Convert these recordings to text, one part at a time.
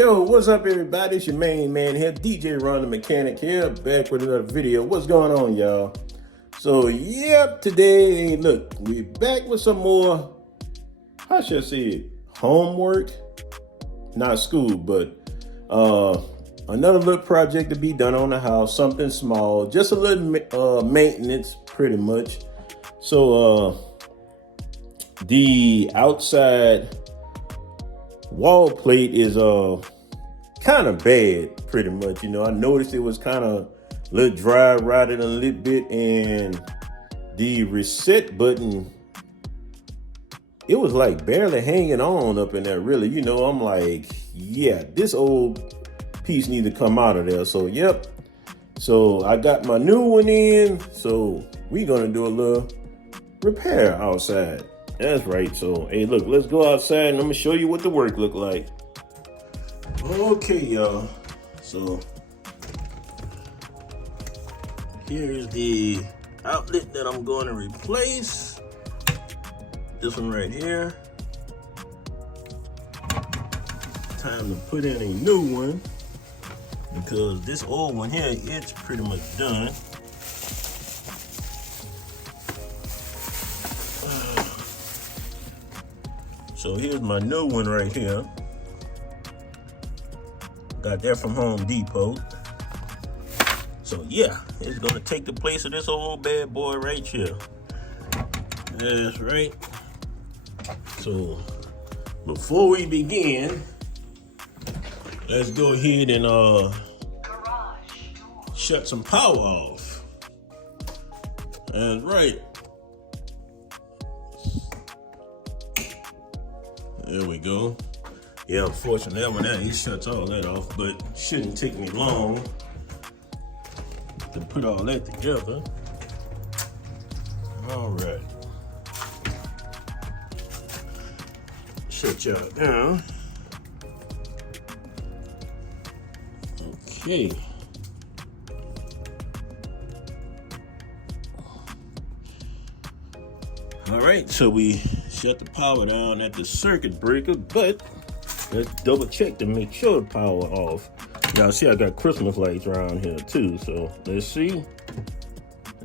Yo, what's up everybody? It's your main man here, DJ Ron the Mechanic here, back with another video. What's going on, y'all? So, yep, today, look, we back with some more, how should I say it, homework? Not school, but another little project to be done on the house, something small, just a little maintenance, pretty much. So, the outside wall plate is kind of bad, pretty much. You know, I noticed it was kind of a little dry, rotted a little bit, and the reset button, it was like barely hanging on up in there, really. You know, I'm like, yeah, this old piece needs to come out of there. So, yep. So I got my new one in. So we're gonna do a little repair outside. That's right. So, hey, look, let's go outside and I'm gonna show you what the work look like. Okay, y'all. So here's the outlet that I'm going to replace. This one right here. Time to put in a new one because this old one here, it's pretty much done. So here's my new one right here. Got that from Home Depot. So yeah, it's gonna take the place of this old bad boy right here. That's right. So before we begin, let's go ahead and shut some power off. That's right. There we go. Yeah, unfortunately, that one there, he shuts all that off, but shouldn't take me long to put all that together. All right. Shut y'all down. Okay. All right, so we shut the power down at the circuit breaker, but let's double check to make sure the power off. Y'all see I got Christmas lights around here too, so let's see.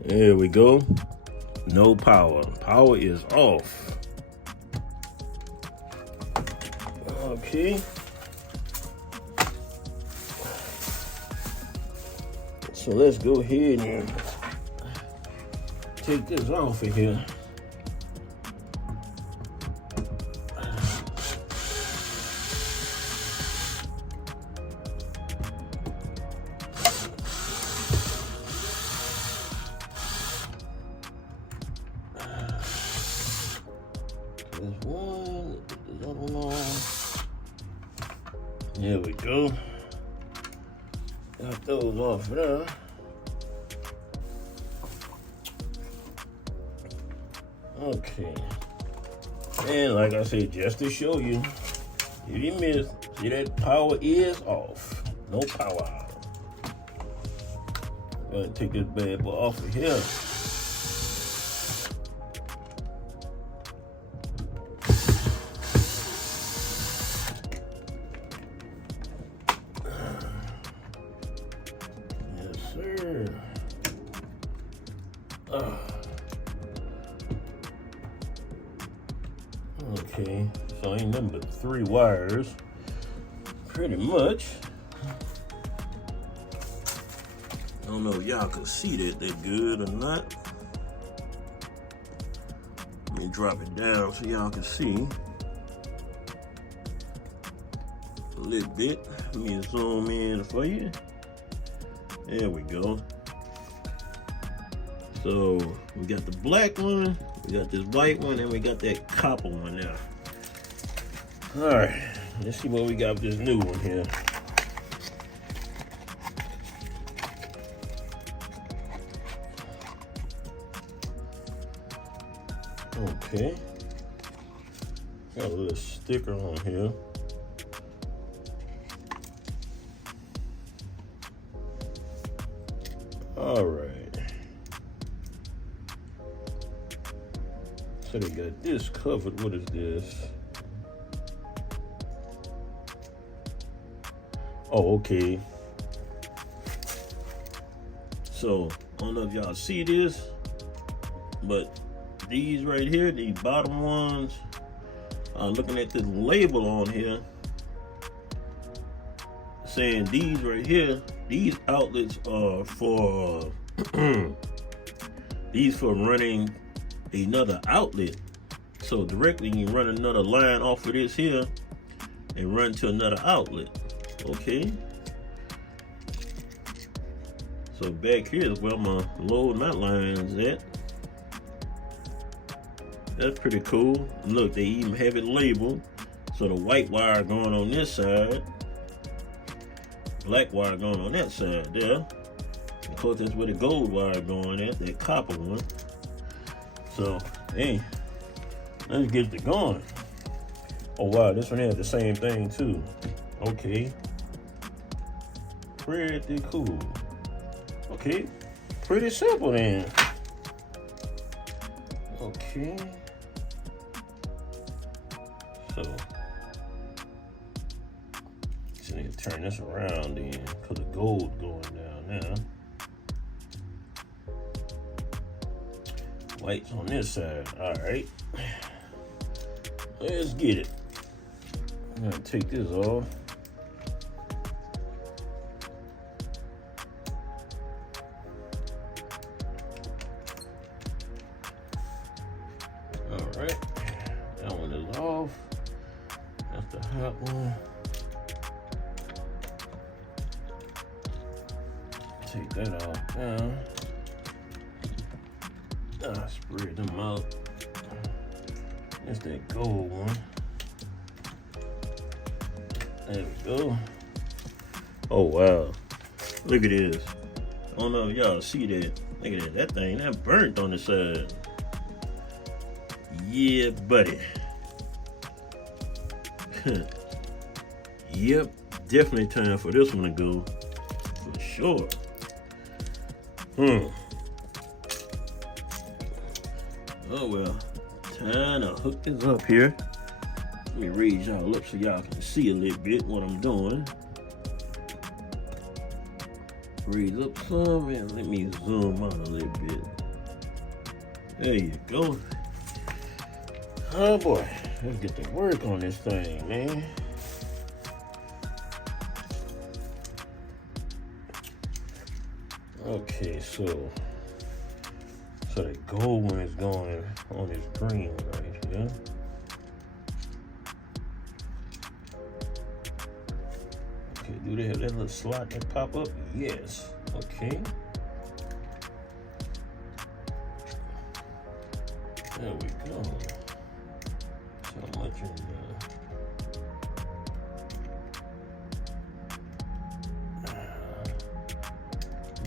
There we go. No power. Power is off. Okay. So let's go ahead and take this off of here. There's one, the other one. There we go. Got those off there. Okay. And like I said, just to show you, if you missed, see that power is off. No power out. I'm gonna take this bad boy off of here. Okay, so ain't nothing but 3 wires, pretty much. I don't know if y'all can see that good or not. Let me drop it down so y'all can see a little bit. Let me zoom in for you. There we go. So we got the black one, we got this white one, and we got that copper one now. All right, let's see what we got with this new one here. Okay, got a little sticker on here. All right. So they got this covered. What is this? Oh, okay. So I don't know if y'all see this, but these right here, these bottom ones, looking at the label on here, saying these right here, these outlets are for these for running another outlet. So directly you run another line off of this here and run to another outlet. Okay. So back here is where my load my lines at. That's pretty cool. Look, they even have it labeled. So the white wire going on this side, black wire going on that side there. Of course, that's where the gold wire going at, that copper one. So, hey, let's get it going. Oh wow, this one has the same thing too. Okay. Pretty cool. Okay, pretty simple then. Okay. So, just need to turn this around then, because the gold going down now. White's on this side. Alright. Let's get it. I'm gonna take this off. Alright. That one is off. That's the hot one. Take that off now. Spread them out. That's that gold one. There we go. Oh wow. Look at this. I don't know if y'all see that. Look at that. That thing that burnt on the side. Yeah, buddy. Yep, definitely time for this one to go. For sure. Oh well, time to hook this up here. Let me raise y'all up so y'all can see a little bit what I'm doing. Raise up some and let me zoom out a little bit. There you go. Oh boy, let's get to work on this thing, man. Okay, so the gold one is going on this green right here. Okay, do they have that little slot that pop up? Yes. Okay. There we go. So much in there.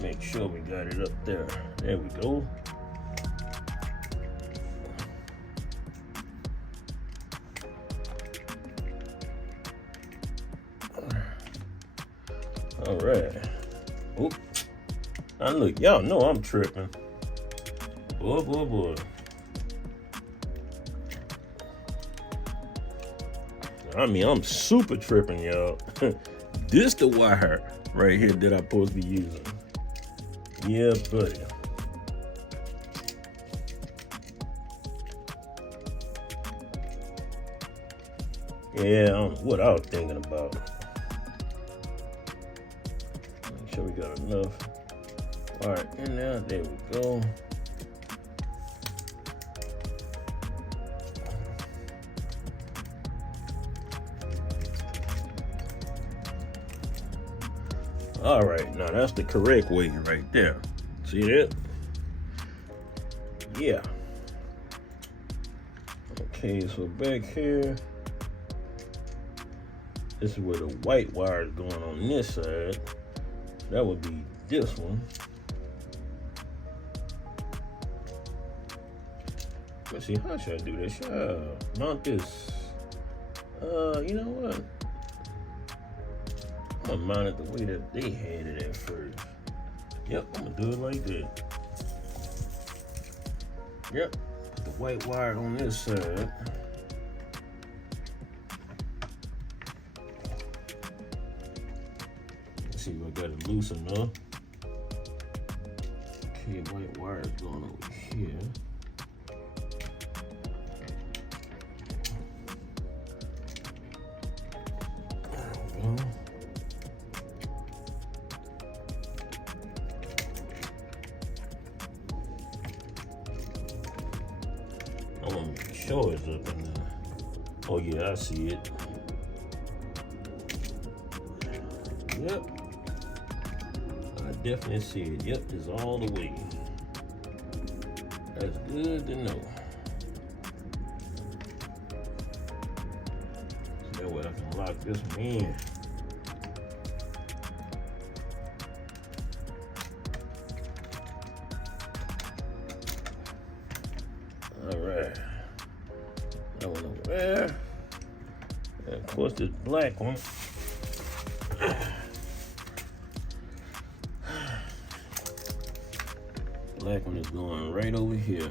Make sure we got it up there. There we go. All right. Oop. Now look, y'all know I'm tripping. Boy. I mean, I'm super tripping, y'all. This the wire right here that I'm supposed to be using. Yeah, buddy. Yeah, what I was thinking about. Make sure we got enough. All right, in there, there we go. All right, now that's the correct way right there. See that? Yeah. Okay, so back here, this is where the white wire is going on this side. That would be this one. Let's see, how should I do this? Should I mount this? You know what? I'm gonna mount it the way that they had it at first. Yep, I'm gonna do it like that. Yep, put the white wire on this side. see if I got it loose enough. Okay, white wire is going over here. There we go. I want to make sure it's up in there. Oh yeah, I see it. Yep. I definitely see it. Yep, it's all the way. That's good to know. So that way I can lock this one in. Alright. That one over there. And of course this black one. Black one is going right over here.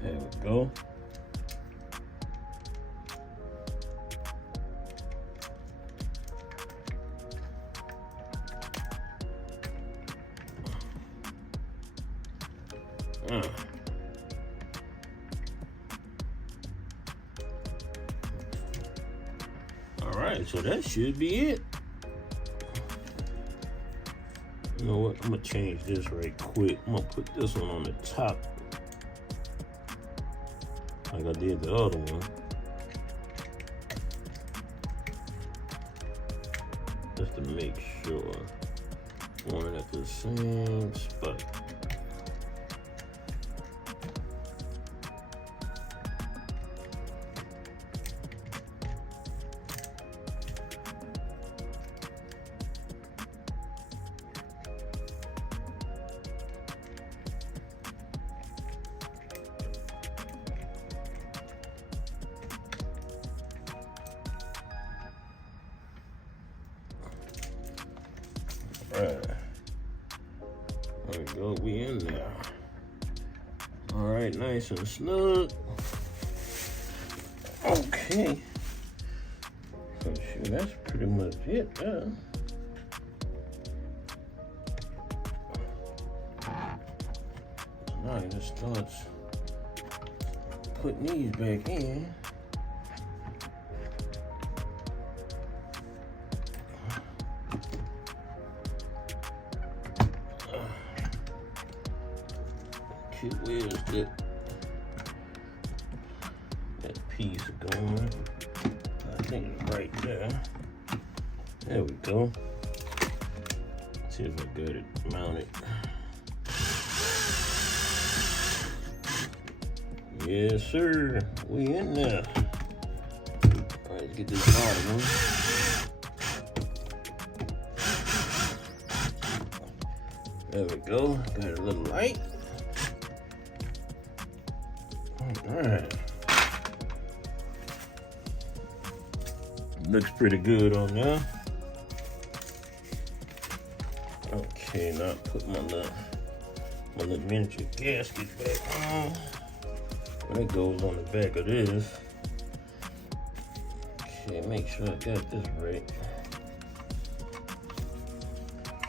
There we go. Alright, so that should be it. You know what? I'm gonna change this right quick. I'm gonna put this one on the top like I did the other one. Just to make sure. One at the same spot. Right. There we go, we in there. All right, nice and snug. Okay. So shoot, that's pretty much it there. Now it just starts putting these back in. Where's that piece going? I think it's right there. There we go. Let's see if I got it mounted. Yes, sir. We in there. All right, let's get this bottom one. There we go. Got it a little light. Alright. Looks pretty good on there. Okay, now put my little miniature gasket back on. That goes on the back of this. Okay, make sure I got this right.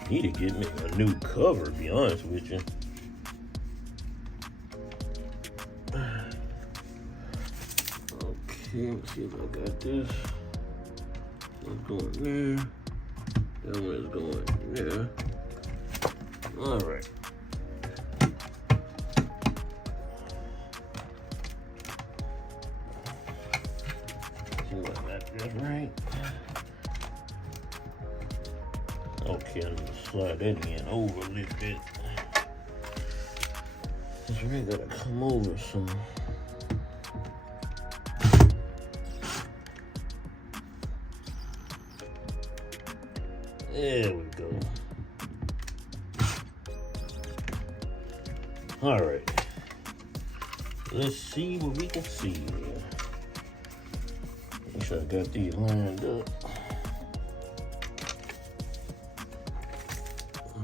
Need to get me a new cover, to be honest with you. Okay, let's see if I got this. One's going there. That one is going there. All right. See if I got this right. Okay, I'm gonna slide that in over a little bit. This really gotta come over some. There we go. All right. Let's see what we can see here. Make sure I got these lined up.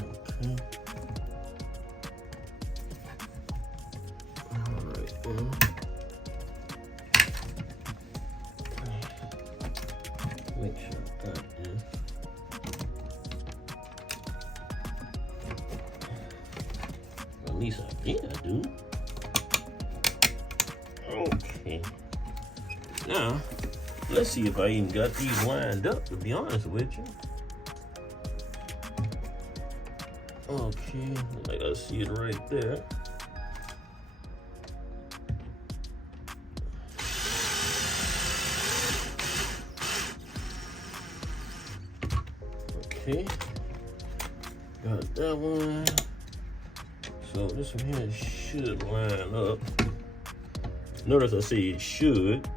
Okay. Make sure I got this. At least I think I do. Okay. Now, let's see if I even got these lined up, to be honest with you. Okay, like I see it right there. Okay, got that one. So this one here should line up. Notice I say it should.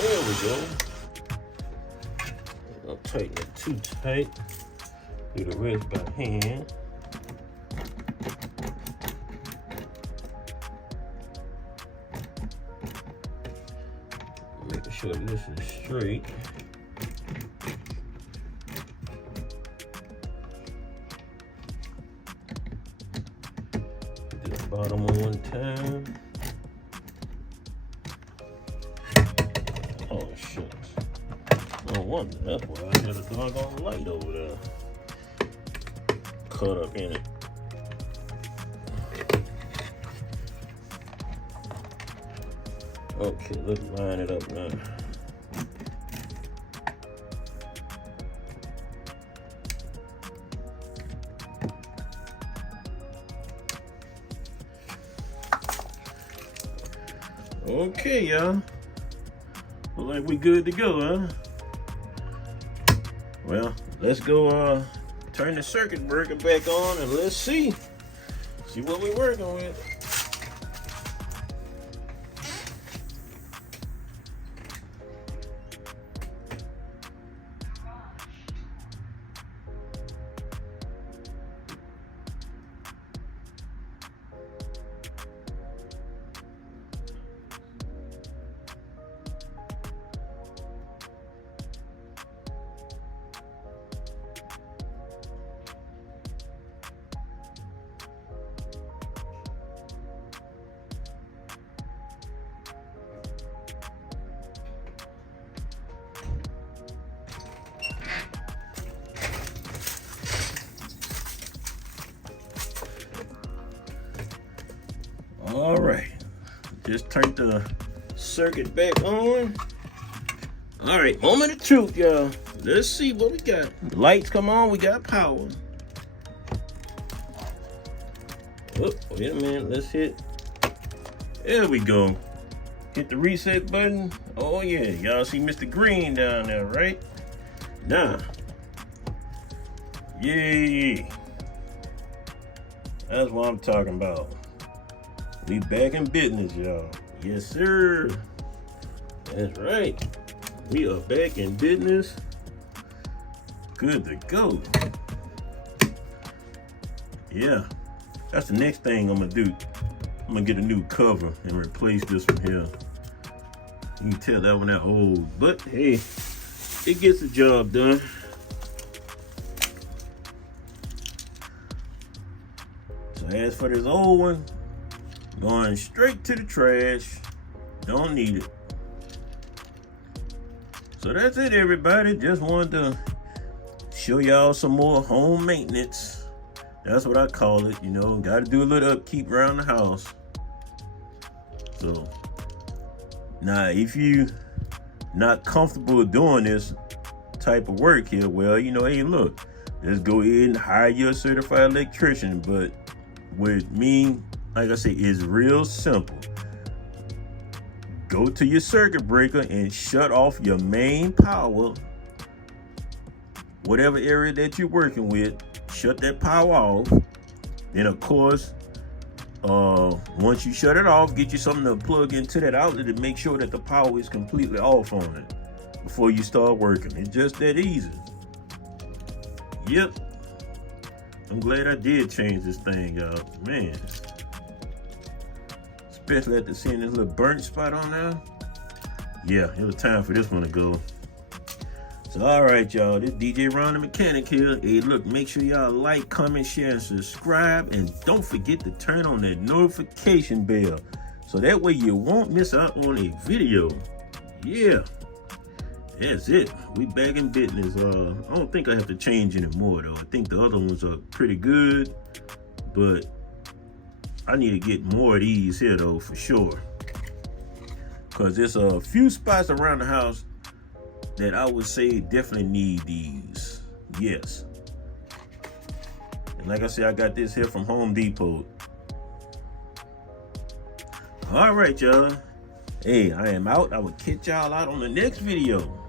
There we go. Don't tighten it too tight. Do the rest by hand. Making sure this is straight. Do the bottom one time. Oh shucks. No wonder, that's why I got a doggone light over there. Caught up in it. Okay, let's line it up now. Okay, y'all. Look like we good to go, huh? Well, let's go turn the circuit breaker back on and let's see what we're working with. All right, just turned the circuit back on. All right, moment of truth, y'all. Let's see what we got. The lights come on, we got power. Oh, wait a minute, let's hit. There we go. Hit the reset button. Oh yeah, y'all see Mr. Green down there, right? Now, yay. That's what I'm talking about. We back in business, y'all. Yes, sir. That's right. We are back in business. Good to go. Yeah, that's the next thing I'm gonna do. I'm gonna get a new cover and replace this one here. You can tell that one that old, but hey, it gets the job done. So as for this old one, going straight to the trash. Don't need it. So that's it, everybody. Just wanted to show y'all some more home maintenance. That's what I call it, you know. Got to do a little upkeep around the house. So now, if you not comfortable doing this type of work here, well, you know, hey, look, just go ahead and hire your certified electrician. But with me, like I say, it's real simple. Go to your circuit breaker and shut off your main power. Whatever area that you're working with, shut that power off. Then of course, once you shut it off, get you something to plug into that outlet to make sure that the power is completely off on it before you start working. It's just that easy. Yep. I'm glad I did change this thing out, man. Especially after seeing this little burnt spot on there. Yeah, it was time for this one to go. So all right, y'all, this DJ Ron the Mechanic here. Hey, look, make sure y'all like, comment, share, and subscribe. And don't forget to turn on that notification bell so that way you won't miss out on a video. yeah, that's it. We back in business. I don't think I have to change anymore though. I think the other ones are pretty good, but I need to get more of these here though for sure. Cause there's a few spots around the house that I would say definitely need these. Yes. And like I said, I got this here from Home Depot. All right, y'all. Hey, I am out. I will catch y'all out on the next video.